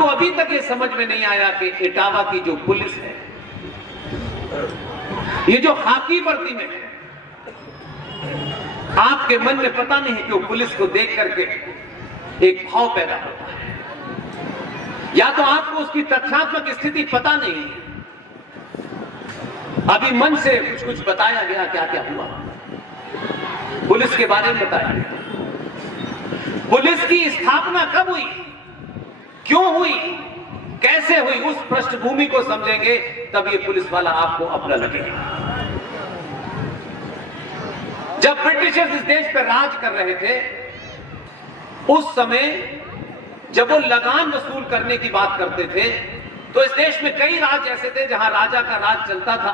आपको अभी तक ये समझ में नहीं आया कि इटावा की जो पुलिस है, ये जो खाकी वर्दी में है, आपके मन में पता नहीं कि वो पुलिस को देख करके एक भाव पैदा होता है, या तो आपको उसकी तथ्यात्मक स्थिति पता नहीं है। अभी मन से कुछ कुछ बताया गया, क्या क्या हुआ पुलिस के बारे में बताया गया। पुलिस की स्थापना कब हुई, क्यों हुई, कैसे हुई, उस पृष्ठभूमि को समझेंगे तब ये पुलिस वाला आपको अपना लगेगा। जब ब्रिटिशर्स इस देश पर राज कर रहे थे, उस समय जब वो लगान वसूल करने की बात करते थे, तो इस देश में कई राज्य ऐसे थे जहां राजा का राज चलता था।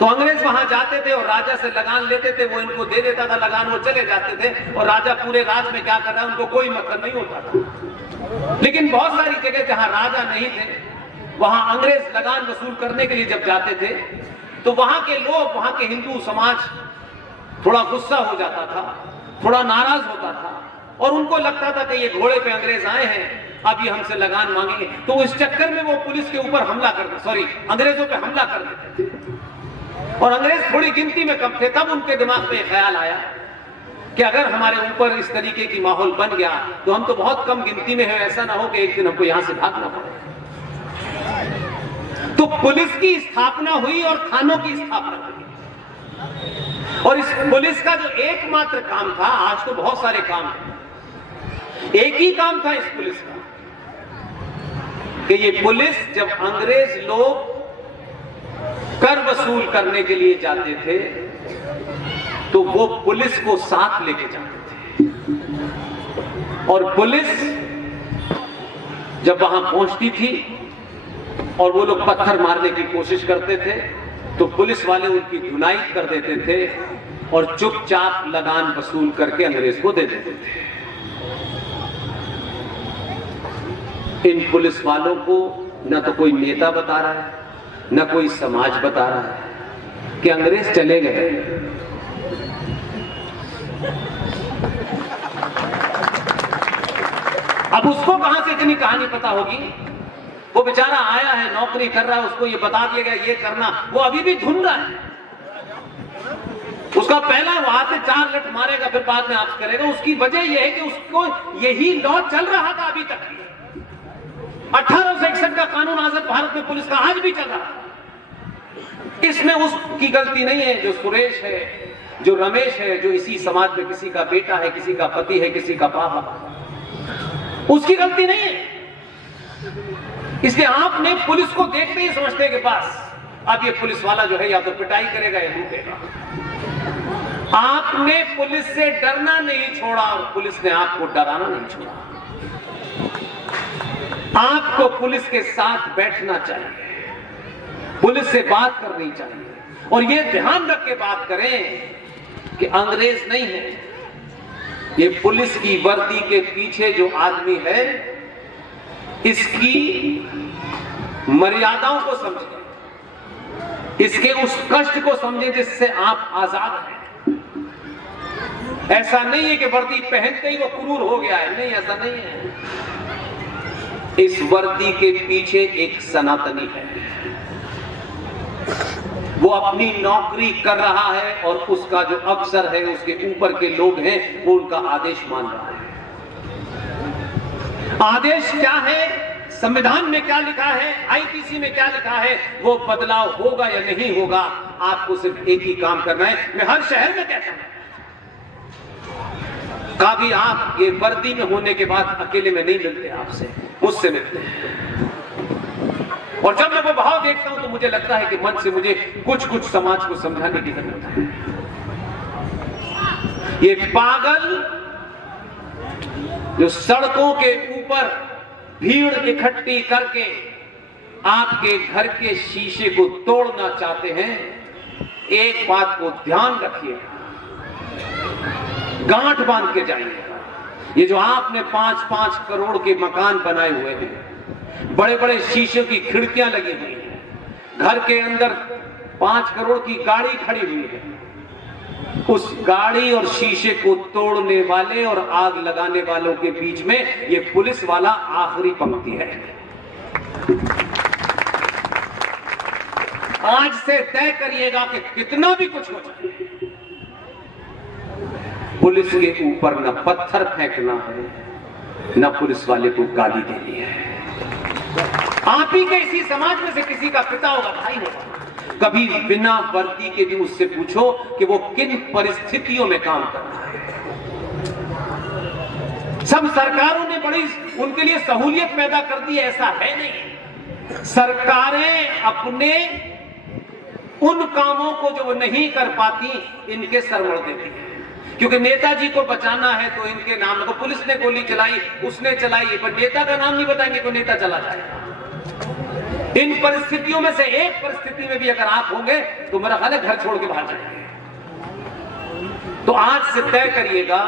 तो अंग्रेज वहां जाते थे और राजा से लगान लेते थे, वो इनको दे देता था लगान, वो चले जाते थे और राजा पूरे राज में क्या कर रहा है उनको कोई मतलब नहीं होता था। लेकिन बहुत सारी जगह जहां राजा नहीं थे, वहां अंग्रेज लगान वसूल करने के लिए जब जाते थे, तो वहां के लोग, वहां के हिंदू समाज थोड़ा गुस्सा हो जाता था, थोड़ा नाराज होता था, और उनको लगता था कि ये घोड़े पे अंग्रेज आए हैं, अब ये हमसे लगान मांगेंगे। तो इस चक्कर में वो पुलिस के ऊपर हमला करते, सॉरी अंग्रेजों पे हमला कर देते थे। और अंग्रेज थोड़ी गिनती में कम थे, तब उनके दिमाग में ख्याल आया कि अगर हमारे ऊपर इस तरीके की माहौल बन गया तो हम तो बहुत कम गिनती में हैं, ऐसा ना हो कि एक दिन हमको यहां से भागना पड़े। तो पुलिस की स्थापना हुई और थानों की स्थापना हुई, और इस पुलिस का जो एकमात्र काम था, आज तो बहुत सारे काम हैं, एक ही काम था इस पुलिस का कि ये पुलिस जब अंग्रेज लोग कर वसूल करने के लिए जाते थे तो वो पुलिस को साथ लेके जाते थे, और पुलिस जब वहां पहुंचती थी और वो लोग पत्थर मारने की कोशिश करते थे तो पुलिस वाले उनकी धुनाई कर देते थे और चुपचाप लगान वसूल करके अंग्रेज को दे देते थे। इन पुलिस वालों को न तो कोई नेता बता रहा है, न कोई समाज बता रहा है कि अंग्रेज चले गए। अब उसको कहां से इतनी कहानी पता होगी? वो बेचारा आया है, नौकरी कर रहा है, उसको ये बता दिया गया ये करना, वो अभी भी धुन रहा है। उसका पहला वहां से 4 लठ मारेगा, फिर बाद में आप करेगा। उसकी वजह यह है कि उसको यही लॉ चल रहा था अभी तक। 1861 का कानून आजाद भारत में पुलिस का आज भी चल रहा है। इसमें उसकी गलती नहीं है। जो सुरेश है, जो रमेश है, जो इसी समाज में किसी का बेटा है, किसी का पति है, किसी का पापा, उसकी गलती नहीं है। इसलिए आपने पुलिस को देखते ही समझते के पास अब ये पुलिस वाला जो है या तो पिटाई करेगा या लूटेगा। आपने पुलिस से डरना नहीं छोड़ा और पुलिस ने आपको डराना नहीं छोड़ा। आपको पुलिस के साथ बैठना चाहिए, पुलिस से बात करनी चाहिए, और ये ध्यान रख के बात करें कि अंग्रेज नहीं है, ये पुलिस की वर्दी के पीछे जो आदमी है इसकी मर्यादाओं को समझें, इसके उस कष्ट को समझें जिससे आप आजाद हैं। ऐसा नहीं है कि वर्दी पहनते ही वो क्रूर हो गया है, नहीं, ऐसा नहीं है। इस वर्दी के पीछे एक सनातनी है, वो अपनी नौकरी कर रहा है और उसका जो अफसर है, उसके ऊपर के लोग हैं, वो उनका आदेश मान रहा है। आदेश क्या है, संविधान में क्या लिखा है, आईपीसी में क्या लिखा है, वो बदलाव होगा या नहीं होगा, आपको सिर्फ एक ही काम करना है। मैं हर शहर में कहता हूं, कभी आप ये वर्दी में होने के बाद अकेले में नहीं मिलते, आपसे मुझसे मिलते हैं। और जब मैं वो भाव देखता हूं तो मुझे लगता है कि मन से मुझे कुछ कुछ समाज को समझाने की जरूरत है। ये पागल जो सड़कों के ऊपर भीड़ इकट्ठी करके आपके घर के शीशे को तोड़ना चाहते हैं, एक बात को ध्यान रखिएगा, गांठ बांध के जाइएगा। ये जो आपने 5-5 करोड़ के मकान बनाए हुए हैं, बड़े बड़े शीशे की खिड़कियां लगी हुई हैं, घर के अंदर 5 करोड़ की गाड़ी खड़ी हुई है, उस गाड़ी और शीशे को तोड़ने वाले और आग लगाने वालों के बीच में ये पुलिस वाला आखिरी पंक्ति है। आज से तय करिएगा कि कितना भी कुछ हो जाए, पुलिस के ऊपर न पत्थर फेंकना है, न पुलिस वाले को गाली देनी है। आप ही के इसी समाज में से किसी का पिता होगा, भाई होगा, कभी बिना वर्दी के भी उससे पूछो कि वो किन परिस्थितियों में काम कर रहा है। सब सरकारों ने बड़ी उनके लिए सहूलियत पैदा कर दी, ऐसा है नहीं। सरकारें अपने उन कामों को जो वो नहीं कर पाती इनके सर मोड़ देती है, क्योंकि नेताजी को बचाना है तो इनके नाम को पुलिस ने गोली चलाई, उसने चलाई, पर नेता का नाम नहीं बताएंगे तो नेता चला जाएगा। इन परिस्थितियों में से एक परिस्थिति में भी अगर आप होंगे तो मेरा ख्याल है घर छोड़ के बाहर जाएंगे। तो आज से तय करिएगा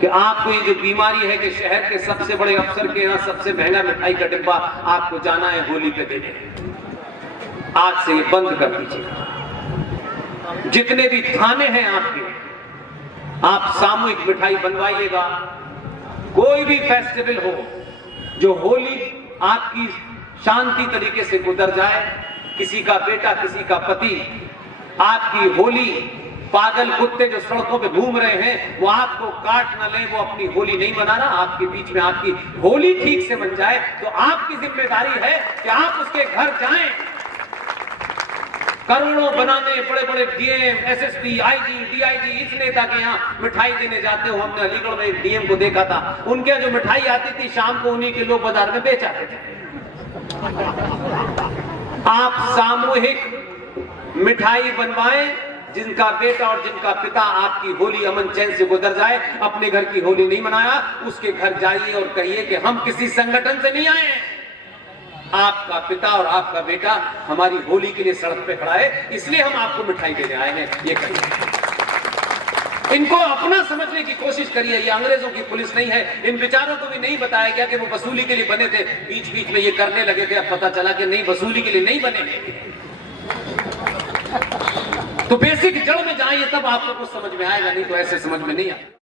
कि आपको ये जो बीमारी है कि शहर के सबसे बड़े अफसर के यहाँ सबसे महंगा मिठाई का डिब्बा आपको जाना है होली पे देने, आज से ये बंद कर दीजिएगा। जितने भी थाने हैं आपके, आप सामूहिक मिठाई बनवाइएगा। कोई भी फेस्टिवल हो जो होली आपकी शांति तरीके से गुजर जाए, किसी का बेटा किसी का पति आपकी होली, पागल कुत्ते जो सड़कों पे घूम रहे हैं वो आपको काट न ले, वो अपनी होली नहीं मना रहा, आपके बीच में आपकी होली ठीक से बन जाए तो आपकी जिम्मेदारी है कि आप उसके घर जाएं। करोड़ों बनाने बड़े बड़े डीएम, एसएसपी, आईजी, डीआईजी इस नेता के यहाँ मिठाई देने जाते हो। हमने अलीगढ़ में एक डीएम को देखा था, उनके यहाँ जो मिठाई आती थी शाम को उन्हीं के लोग बाजार में बेच आते थे। आप सामूहिक मिठाई बनवाएं, जिनका बेटा और जिनका पिता आपकी होली अमन चैन से गुजर जाए, अपने घर की होली नहीं मनाया, उसके घर जाइए और कहिए कि हम किसी संगठन से नहीं आए हैं, आपका पिता और आपका बेटा हमारी होली के लिए सड़क पे खड़ा है, इसलिए हम आपको मिठाई देने आए हैं। ये कहिए। इनको अपना समझने की कोशिश करिए, ये अंग्रेजों की पुलिस नहीं है। इन बेचारों को भी नहीं बताया गया कि वो वसूली के लिए बने थे, बीच बीच में ये करने लगे थे, अब पता चला कि नहीं, वसूली के लिए नहीं बने। तो बेसिक जड़ में जाइए तब आपको कुछ समझ में आएगा, नहीं तो ऐसे समझ में नहीं आएगा।